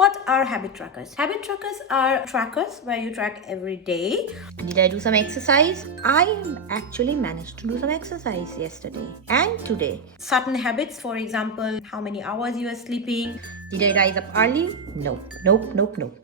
what are habit trackers? Habit trackers are trackers where you track every day. Did I do some exercise? I actually managed to do some exercise yesterday and today. Certain habits, for example, how many hours you are sleeping. Did I rise up early? Nope.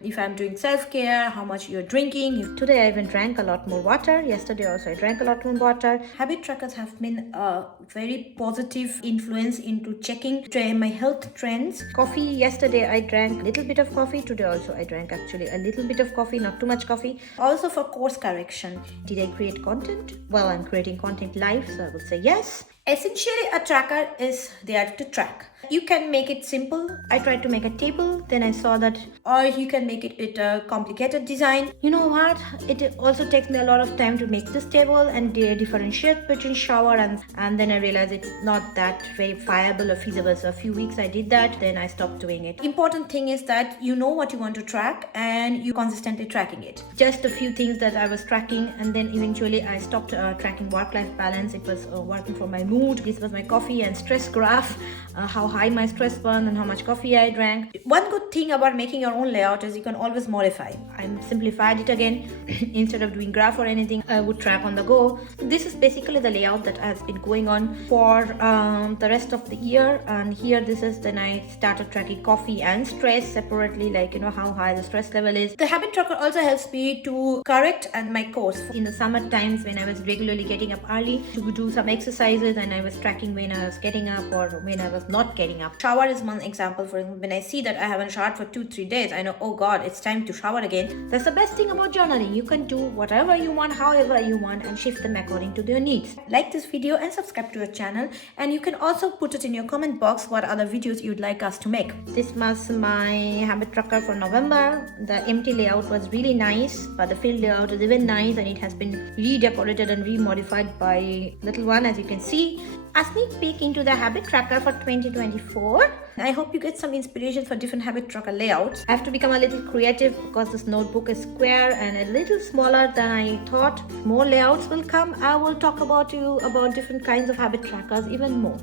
If I'm doing self-care, how much you're drinking. Today I even drank a lot more water. Yesterday also I drank a lot more water. Habit trackers have been a very positive influence into checking my health trends. Coffee, yesterday I drank a little bit of coffee. Today also I drank actually a little bit of coffee, not too much coffee. Also for course correction. Did I create content? Well, I'm creating content live, so I would say yes. Essentially, a tracker is there to track. You can make it simple. I tried to make a table, then I saw that, or you can make it a complicated design. You know what? It also takes me a lot of time to make this table and differentiate between shower and then I realized it's not that very viable or feasible. So a few weeks I did that, then I stopped doing it. Important thing is that you know what you want to track and you consistently tracking it. Just a few things that I was tracking, and then eventually I stopped tracking work-life balance. It was working for my mood. This was my coffee and stress graph, how high my stress burned and how much coffee I drank. One good thing about making your own layout is you can always modify. I simplified it again. Instead of doing graph or anything, I would track on the go. This is basically the layout that has been going on for the rest of the year. And here this is then I started tracking coffee and stress separately, like how high the stress level is. The habit tracker also helps me to correct and my course. In the summer times when I was regularly getting up early to do some exercises, and I was tracking when I was getting up or when I was not getting up. Shower is one example. For example, when I see that I haven't showered for 2-3 days, I know, oh god, it's time to shower again. That's the best thing about journaling. You can do whatever you want, however you want, and shift them according to your needs. Like this video and subscribe to our channel, and you can also put it in your comment box what other videos you'd like us to make. This was my habit tracker for November. The empty layout was really nice, but the filled layout is even nice, and it has been redecorated and remodified by little one, as you can see. A sneak peek into the habit tracker for 2024. I hope you get some inspiration for different habit tracker layouts. I have to become a little creative because this notebook is square and a little smaller than I thought. More layouts will come. I will talk about different kinds of habit trackers even more.